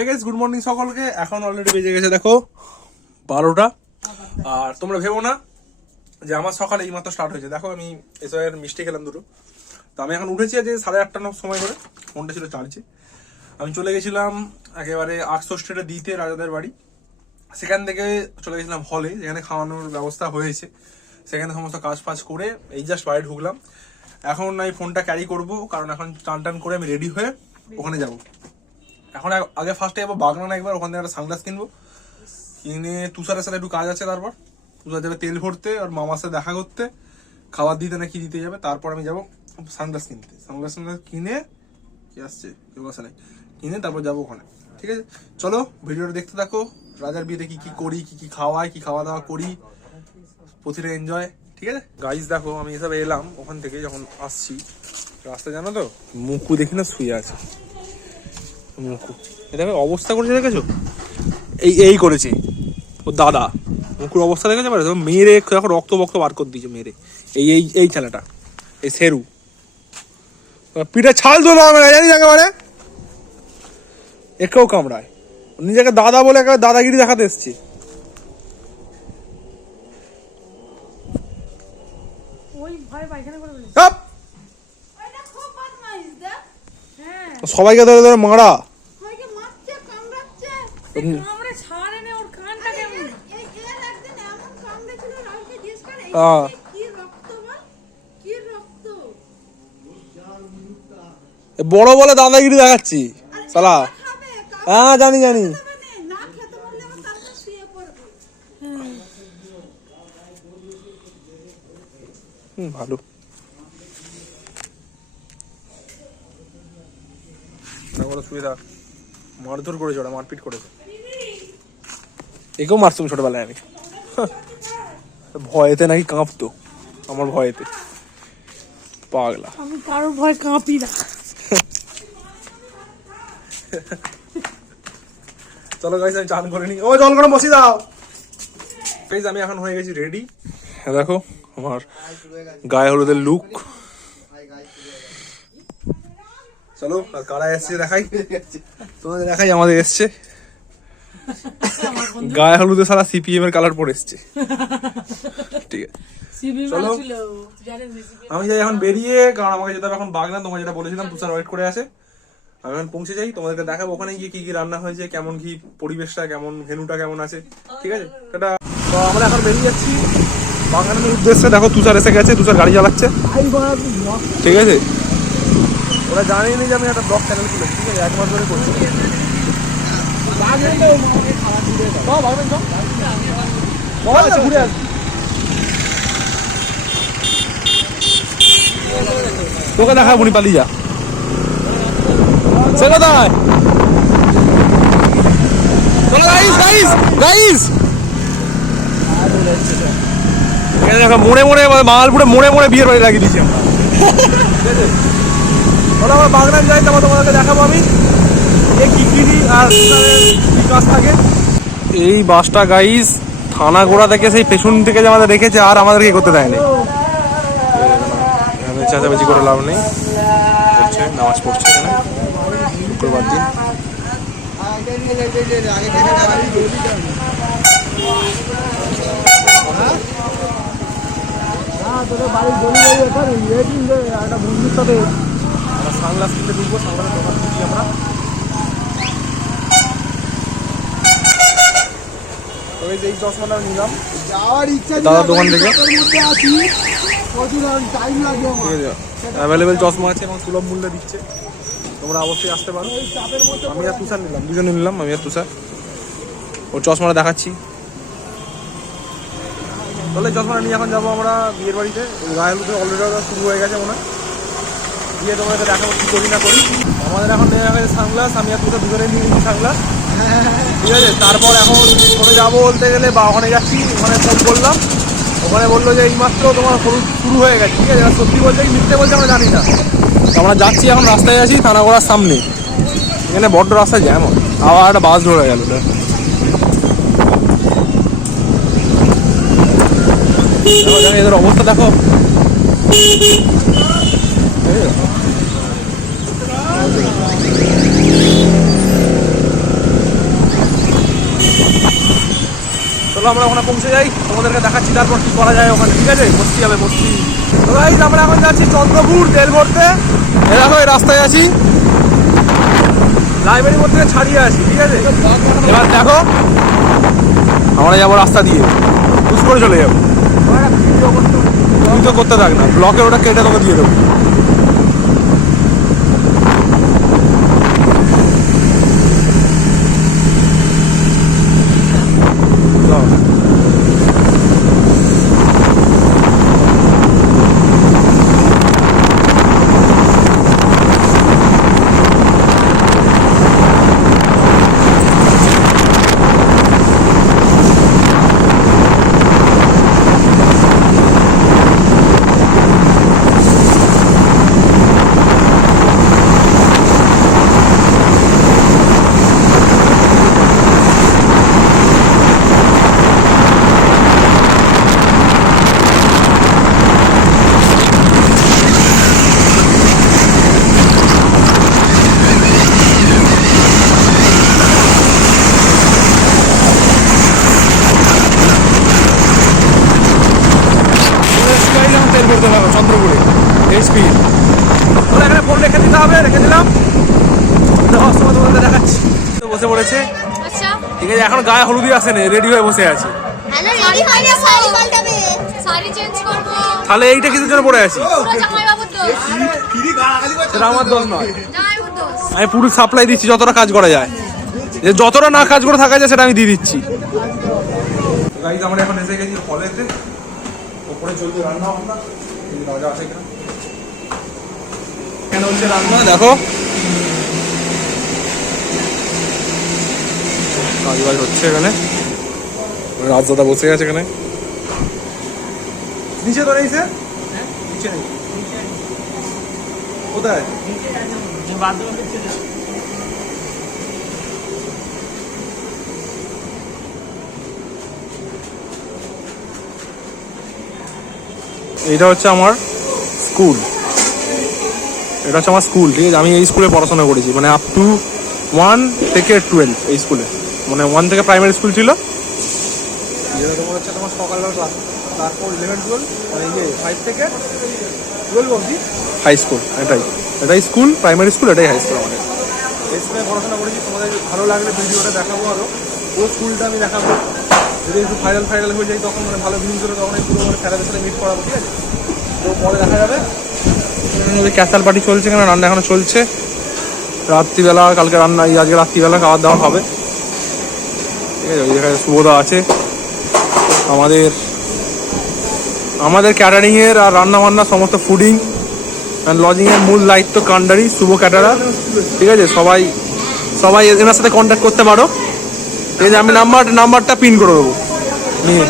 Hey guys, good morning সকলকে। এখন already বেজে গেছে দেখো 12টা। আর তোমরা ভেবো না যে আমার সকালে এইমাত্র স্টার্ট হয়েছে। দেখো আমি এসবের মিষ্টি খেলাম দুটো। তো আমি এখন উঠেছি যে 8:30 সময় করে, ফোনটা ছিল চার্জে। আমি চলে গেছিলাম একেবারে 800 স্ট্রিটে দিতে, রাজাদের বাড়ি। সেখান থেকে চলে গেছিলাম হলে, যেখানে খাওয়ানোর ব্যবস্থা হয়েছে। সেখানে সমস্ত কাজ ফাজ করে এই জাস্ট বাড়ি ঢুকলাম। এখন আমি ফোনটা ক্যারি করবো, কারণ এখন টান টান করে আমি রেডি হয়ে ওখানে যাব। এখন আগে ফার্স্টে যাবো বাগনান, একবার ওখান থেকে একটা সানগ্লাস কিনবো, কিনে তুষারের সাথে একটু কাজ আছে। তারপর তুষার যাবে তেল ভরতে, আর মামার সাথে দেখা করতে, খাবার দিতে না কি দিতে যাবে। তারপর আমি যাবো সানগ্লাস কিনতে। সানগ্লাস কিনে কি আসছে কেউ আসে নাই, কিনে তারপর যাবো ওখানে। ঠিক আছে, চলো ভিডিওটা দেখতে থাকো। রাজার বিয়েতে কি কি করি, কি কি খাওয়াই, কি খাওয়া দাওয়া করি, প্রতিটা এনজয়। ঠিক আছে গাইস, দেখো আমি এসব এলাম ওখান থেকে, যখন আসছি রাস্তা জানো তো, মুকু দেখি না শুয়ে আছে। মুকু এটা অবস্থা করেছে দেখেছো, এই করেছে ও দাদা। মুকুর অবস্থা দেখেছো, মেরে এখন রক্ত বক্ত বার করে দিয়েছে মেরে। এই ছেলেটা, এই সেরু পিঠে ছাল তোলো হবে না, জানিস একেবারে একেও কামড়ায়। নিজেকে দাদা বলে একেবারে দাদাগিরি দেখাতে এসছি। সবাইকে ধরে ধরে মারা, বড় বলে দাদাগিরি দেখাচ্ছি সালা। হ্যাঁ জানি জানি। ভালো সুবিধা, মারধর করেছে ওরা, মারপিট করেছে। একেও মারতাম ছোটবেলায় আমি, ভয়েতে নাকি কাঁপতো আমার ভয়েতে, পাগলা। আমি কারোর ভয় কাঁপি না। চলো গাইস, আমি চান করে নি। ও জল গরম বসিয়ে দাও। গাইস আমি এখন হয়ে গেছি রেডি। দেখো আমার গায়ে হলুদের লুক। চলো আর কারা এসছে দেখাই, তোমাদের দেখাই। আমাদের এসছে গায়ে হলুদে সারা সিপিএম এর কালার পরে এসছে। ঠিক আছে চলো আমি যাই এখন বেরিয়ে, কারণ আমাকে যেতে হবে এখন বাগনান। তোমাকে যেটা বলেছিলাম তুষার ওয়েট করে আছে। আমি এখন পৌঁছে যাই, তোমাদেরকে দেখাবো ওখানে গিয়ে কি কি রান্না হয়েছে, কেমন কি পরিবেশটা, কেমন ভেনুটা কেমন আছে। ঠিক আছে, সেটা তো আমরা এখন বেরিয়ে যাচ্ছি বাগানের উদ্দেশ্যে। দেখো তুষার এসে গেছে, তুষার গাড়ি চালাচ্ছে। ঠিক আছে, ওরা জানেনি যে আমি একটা ব্লগ চ্যানেল খুলেছি। ঠিক আছে, 1 মাস ধরে করছি। ঘুরে আসবি, তোকে দেখা বুনি পালিয়ে যা। সে কোথায়? চলো গাইস গাইস গাইস, এখানে দেখো মোড়ে মোড়ে বাঙালপুরে মোড়ে মোড়ে বিয়ের বাড়ি লাগিয়ে দিয়েছি আমরা। বলো আমার বাগনান যাই, তারপর তোমাদেরকে দেখাবো আমি কি কিনি আর কি কাজ থাকে। এই বাসটা গাইস থানা গোড়া থেকে সেই পেছন থেকে যে আমাদের রেখেছে, আর আমাদেরকে করতে দেয়নি। এখানে চেঁচামেচি করে লাভ নেই, পড়ছে নামাজ পড়ছে এখানে শুক্রবার দিন। বন্ধুর সাথে সানগ্লাস কিনতে ঢুকবো, সানগ্লাসের দোকান খুঁজি আমরা। এই চশমাটা নিলাম দাদার দোকান থেকে। অ্যাভেলেবেল চশমা আছে এবং সুলভ মূল্যে দিচ্ছে, তোমরা অবশ্যই আসতে পারো। আমি আর তুষার নিলাম, দুজনে নিলাম, আমি আর তুষার। ওর চশমাটা দেখাচ্ছি। তাহলে চশমাটা নিয়ে এখন যাবো আমরা বিয়ের বাড়িতে। গায়ে হলুদে অলরেডি শুরু হয়ে গেছে মনে হয়। গিয়ে তোমাদেরকে দেখাবো কি করি না করি। আমাদের এখন নেওয়া হয়েছে সানগ্লাস, আমি আর তুষার দুজনে নিয়ে নিচ্ছি সানগ্লাস। ঠিক আছে, তারপর এখন ওখানে যাবো বলতে গেলে, বা ওখানে যাচ্ছি, ওখানে ফোন করলাম। ওখানে বললো যে এইমাত্র তোমার হলুদ শুরু হয়ে গেছে। ঠিক আছে, সত্যি বলছে কি মিথ্যে বলছে আমরা জানি না। আমরা যাচ্ছি এখন, রাস্তায় আছি থানাগোড়ার সামনে। এখানে বড্ড রাস্তায় জ্যাম হয়, আবার একটা বাস ধরে গেল। এদের অবস্থা দেখো। চলো আমরা ওখানে পৌঁছে যাই, তোমাদেরকে দেখাচ্ছি তারপর কি করা যায় ওখানে। ঠিক আছে, বসতি যাবে বসতি। তো গাইস আমরা এখন যাচ্ছি চন্দ্রপুর তেল ভরতে। এই দেখো এই রাস্তায় আছি, লাইব্রেরি মোড় থেকে ছাড়িয়ে আছি। ঠিক আছে, এবার দেখো আমরা যাবো রাস্তা দিয়ে, পুশ করে চলে যাবো। তুই তো করতে থাক না, ব্লকের ওটা কেটে তোকে দিয়ে দেবো। চন্দ্রপুরে এইচপি এখানে ফোন রেখে দিতে হবে, রেখে দিলাম। যাওয়ার সময় তোমাদের দেখাচ্ছি। তো বসে পড়েছে। আচ্ছা ঠিক আছে, এখন গায়ে হলুদি আসেনি, রেডি হয়ে বসে আছে। হ্যালো রেডি হয় না, শাড়ি পাল্টাবে, শাড়ি চেঞ্জ করব। তাহলে এইটা কিছুর জন্য পড়ে আছি? পুরো জামাইবাবুর দোষ, সেটা আমার দোষ নয়, জামাইবাবুর দোষ। আমি পুরো সাপ্লাই দিচ্ছি যতটা কাজ করা যায়। যে যতটা না কাজ করে থাকা যায় সেটা আমি দিয়ে দিচ্ছি। গাইজ আমরা এখন এসে গেছি হলেতে, ওপরে চলছে রান্না বান্না। এই রাজা আছে এখানে, এখানে হচ্ছে রান্না। দেখো কাজ বাজ হচ্ছে এখানে, রাজদাদা বসে আছে এখানে। নিচে তো নেই সে, নিচে নেই, কোথায়? এটা হচ্ছে আমার স্কুল, এটা হচ্ছে আমার স্কুল। ঠিক আছে, আমি এই স্কুলে পড়াশোনা করেছি, মানে আপ টু 1 থেকে 12 এই স্কুলে। মানে 1 থেকে প্রাইমারি স্কুল ছিল, যেটা তোমার হচ্ছে তোমার সকালবেলা ক্লাস, তারপর 11, 12 মানে 5 থেকে 12 অবধি হাই স্কুল। এটাই স্কুল, প্রাইমারি স্কুল, এটাই হাই স্কুল। আমাদের এই স্কুলে পড়াশোনা করেছি। তোমাদের ভালো লাগলে ভিডিওটা দেখাবো, আরও পুরো স্কুলটা আমি দেখাবো। যদি একটু ভাইরাল হয়ে যায় তখন, মানে ভালো ভিউজ হলে তখন পুরো মানে স্যারেদের সাথে মিট করাবো। ঠিক আছে, তো পরে দেখা যাবে। ক্যাসাল পার্টি চলছে, এখানে রান্না এখনো চলছে। রাত্রিবেলা কালকে রান্না, আজকে রাত্রিবেলা খাওয়ার দাওয়া হবে। ঠিক আছে, ওই জায়গায় শুভদা আছে। আমাদের ক্যাটারিংয়ের আর রান্না বান্না সমস্ত ফুডিং অ্যান্ড লজিংয়ের মূল দায়িত্ব কান্ডারি শুভ ক্যাটারার। ঠিক আছে, সবাই এনার সাথে কন্ট্যাক্ট করতে পারো। ঠিক আছে, আমি নাম্বারটা পিন করে দেবো নিয়ে।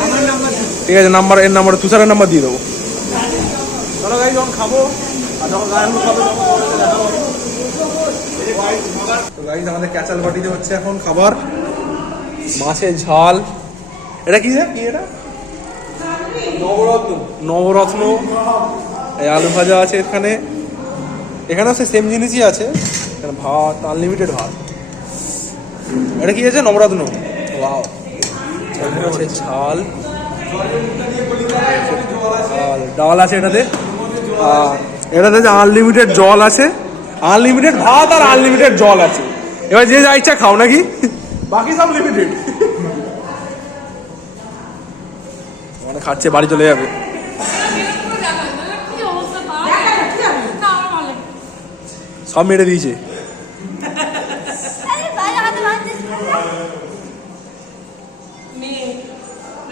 ঠিক আছে, এর নাম্বার তুষারের নাম্বার দিয়ে দেবো। চলো গাই, যখন খাবো আর যখন গায়ে হলুদ খাবো তো গাইজ আমাদের ক্যাচাল বাটিতে হচ্ছে এখন খাবার। মাছের ঝাল, এটা কি এটা? নবরত্ন। এই আলু ভাজা আছে এখানে, এখানেও সে সেম জিনিসই আছে। এখানে ভাত, আনলিমিটেড ভাত। এটা কি আছে? নবরত্ন। ওয়াও। এখানে আছে ঝাল, ডাল আছে এটাতে, এটাতে আনলিমিটেড জল আছে, আনলিমিটেড ভাত আর আনলিমিটেড জল আছে। এবার যে যা ইচ্ছা খাও নাকি, বাকি সব লিমিটেড। মানে খাচ্ছে, বাড়ি চলে যাবে। সব মেরে দিয়েছে।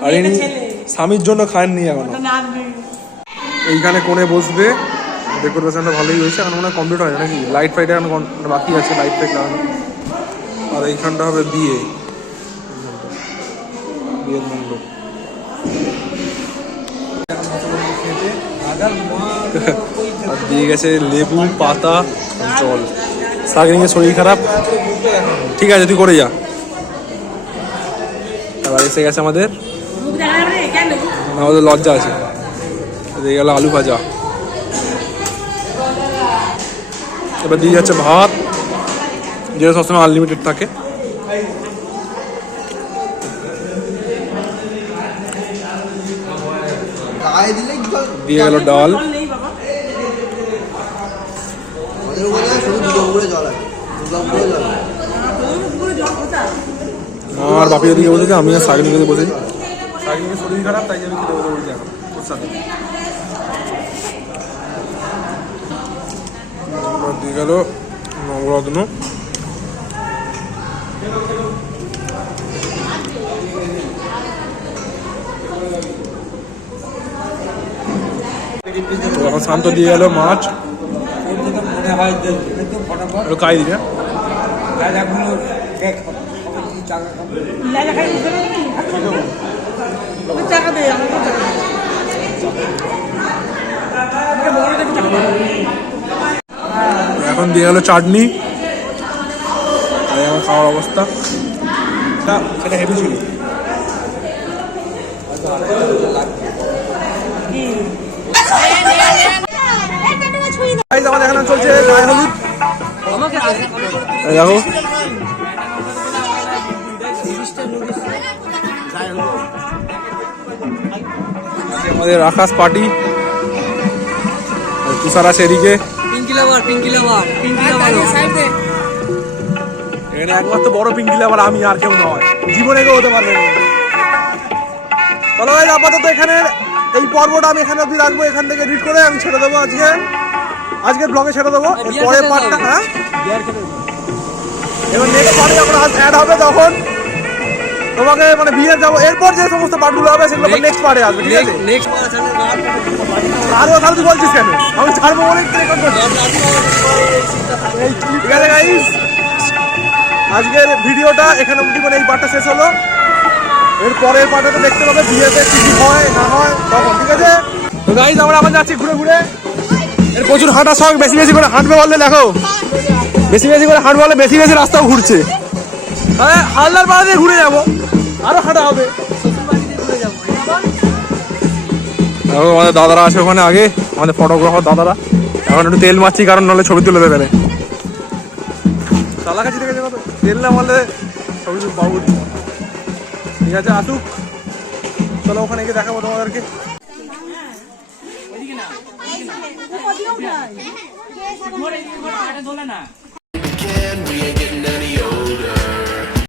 আর ইনি স্বামীর জন্য খাননি এখনো। এইখানে কোণে বসবে, ডেকোরেশনটা ভালোই হয়েছে। এখন মনে হয় কমপ্লিট হয় নাকি, লাইট ফাইট এখন বাকি আছে, লাইট ফাইট লাগানো। আর এইখানটা হবে বিয়ের মণ্ডপ। আর দিয়ে গেছে লেবু, পাতা, জল। সাগরিংয়ের শরীর খারাপ, ঠিক আছে তুই করে যা। এবার এসে গেছে আমাদের লজ্জা আছে। দিয়ে গেল আলু ভাজা, এবার দিয়ে যাচ্ছে ভাত, যেটা সবসময় আনলিমিটেড থাকে। গায়ে দিলে দিয়ে গেল ডাল, ওদের উপরে শুধু দুর্গাপুরে জল আছে, দুর্গাপুরে জল আছে। আর বাপি ওদিকে বলেছে, আমি আর শাগনিকে বলেছি শাগনিকে শরীর খারাপ, তাই আমি খেতে বলে বলছি এখন ওর সাথে। দিয়ে গেল নবরত্ন, এখন শান্ত দিয়ে গেল মাছ, কাই দিকে টাকা দেয় এখন দিয়ে গেল চাটনি। আর আমার খাওয়ার অবস্থা সেটা হেভি ছিল। আমাদের এখানে চলছে গায়ে হলুদ। এই দেখো আমাদের আকাশ পার্টি, তুষারা সেদিকে। এখানে একমাত্র বড় পিঙ্কি লাভার আমি, আর কেউ নয়, জীবনে কেউ হতে পারবে না। চলো ভাই, আপাতত এখানে এই পর্বটা আমি এখানে অব্দি রাখবো। এখান থেকে এডিট করে আমি ছেড়ে দেবো আজকে ব্লগে ছেড়ে দেবো। পরের পার্টটা, হ্যাঁ, এবার নেক্সট পার্টে যখন অ্যাড হবে তখন তোমাকে মানে বিয়ের যাবো, এরপর যে সমস্ত পার্টগুলো হবে সেগুলো নেক্সট পার্টে আসবে, ঠিক আছে? আরও তাহলে তুই বলছিস কেন? আমি ছাড়বো বলে রেকর্ড করছি, ঠিক আছে গাইস? আজকের ভিডিওটা এখানে অবধি, মানে এই পার্টটা শেষ হলো। এর পরের পার্টে তো দেখতে পাবে বিয়েতে কি কি হয় না হয় তখন, ঠিক আছে? তো গাইস আমরা আবার যাচ্ছি ঘুরে ঘুরে। এর প্রচুর হাঁটার শখ, বেশি বেশি করে হাঁটবে বললে, দেখো বেশি বেশি করে হাঁটবে বললে বেশি বেশি রাস্তাও ঘুরছে। তাহলে হালদার পাড়া দিয়ে ঘুরে যাবো, আরো হাঁটা হবে। আমাদের দাদারা আছে ওখানে, আগে আমাদের ফটোগ্রাফার দাদারা। এখন একটু তেল মারছি, কারণ নাহলে ছবি তুলে দেবে না। চালা কাছি থেকে যাবো, তেল না মারলে ছবি তুলে পাবো। ঠিক আছে, আসুক, চলো ওখানে গিয়ে দেখাবো তোমাদেরকে। We ain't getting any older.